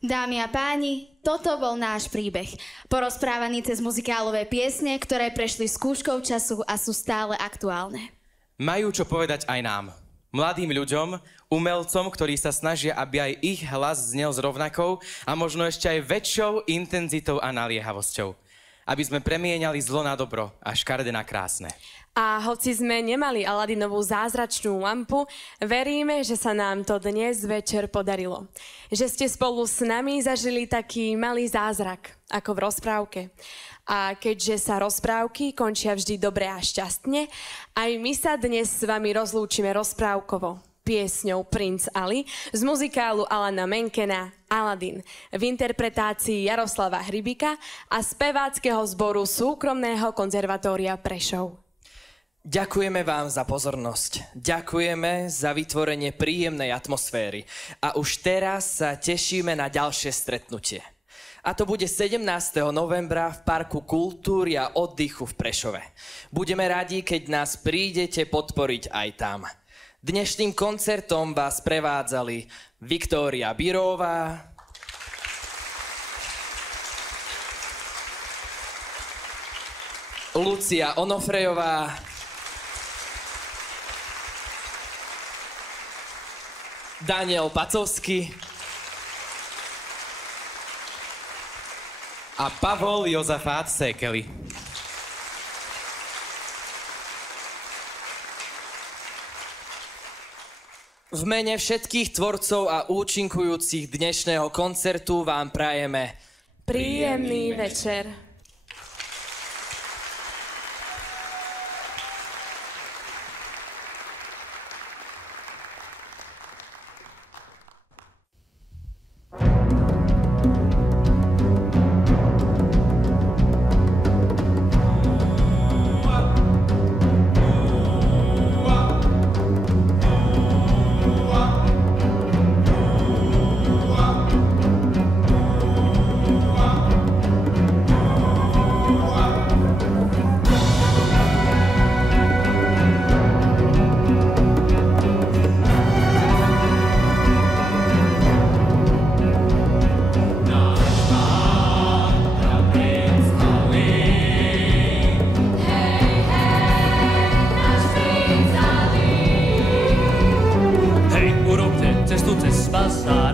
Dámy a páni, toto bol náš príbeh. Porozprávaný cez muzikálové piesne, ktoré prešli skúškou času a sú stále aktuálne. Majú čo povedať aj nám, mladým ľuďom, umelcom, ktorí sa snažia, aby aj ich hlas znel s rovnakou a možno ešte aj väčšou intenzitou a naliehavosťou. Aby sme premieňali zlo na dobro a škaredé na krásne. A hoci sme nemali Aladinovú zázračnú lampu, veríme, že sa nám to dnes večer podarilo. Že ste spolu s nami zažili taký malý zázrak, ako v rozprávke. A keďže sa rozprávky končia vždy dobre a šťastne, aj my sa dnes s vami rozlúčime rozprávkovo piesňou Princ Ali z muzikálu Alana Menkena Aladin v interpretácii Jaroslava Hrybika a speváckeho zboru Súkromného konzervatória Prešov. Ďakujeme vám za pozornosť. Ďakujeme za vytvorenie príjemnej atmosféry. A už teraz sa tešíme na ďalšie stretnutie. A to bude 17. novembra v Parku kultúry a oddychu v Prešove. Budeme radi, keď nás prídete podporiť aj tam. Dnešným koncertom vás prevádzali Viktória Birová, Lucia Onofrejová, Daniel Pacovský a Pavol Jozafát Sékely. V mene všetkých tvorcov a účinkujúcich dnešného koncertu vám prajeme príjemný večer.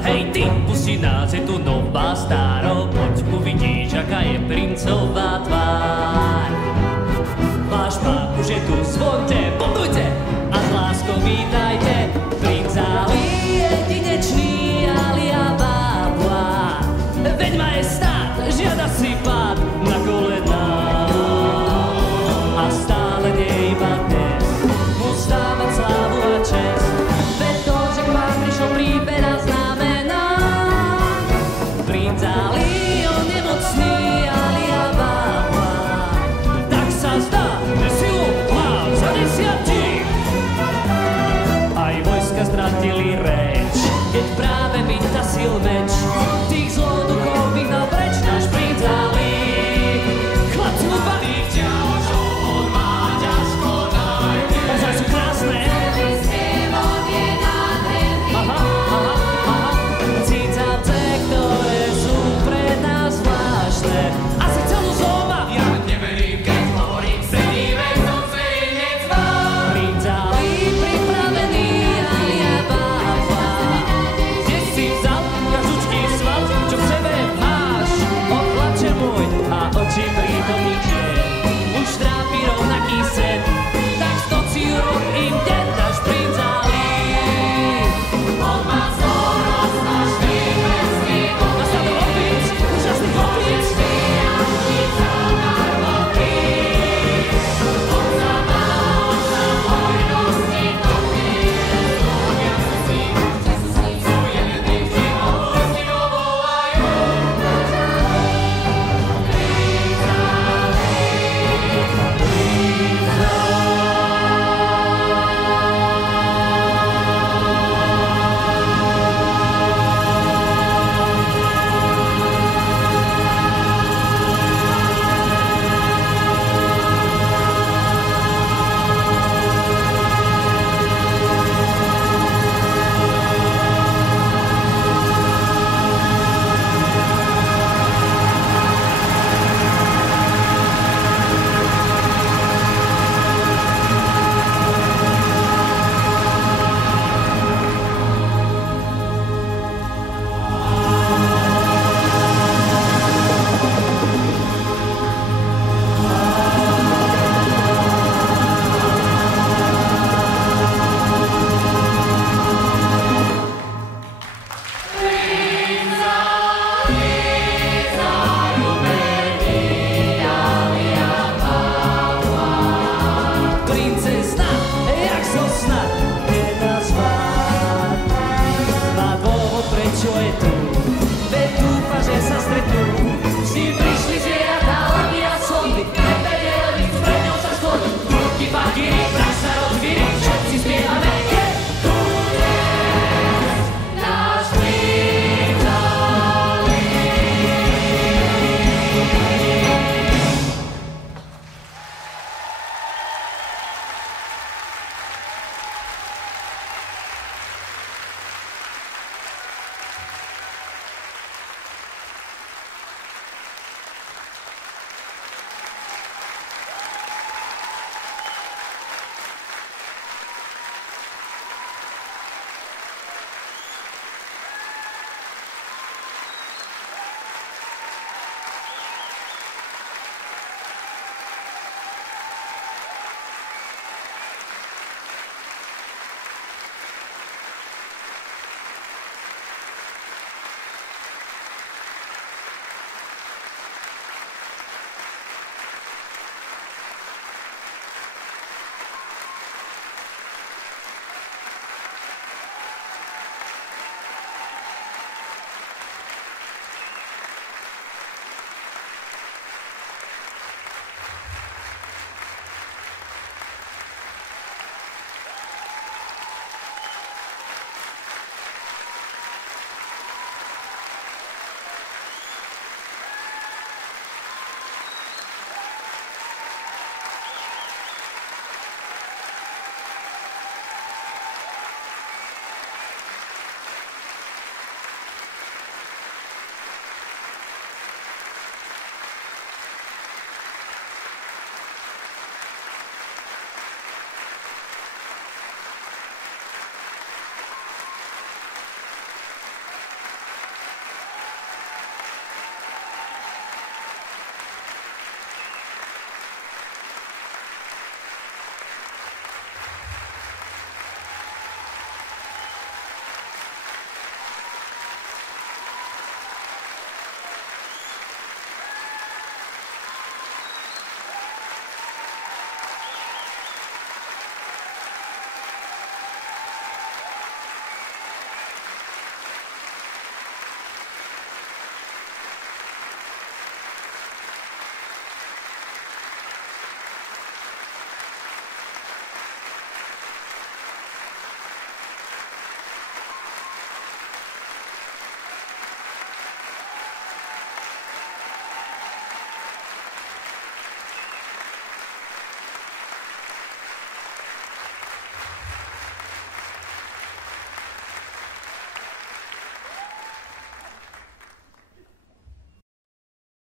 Hej ty, pusti nás, je tu nová stáro, poď uvidíš, aká je princová tvár.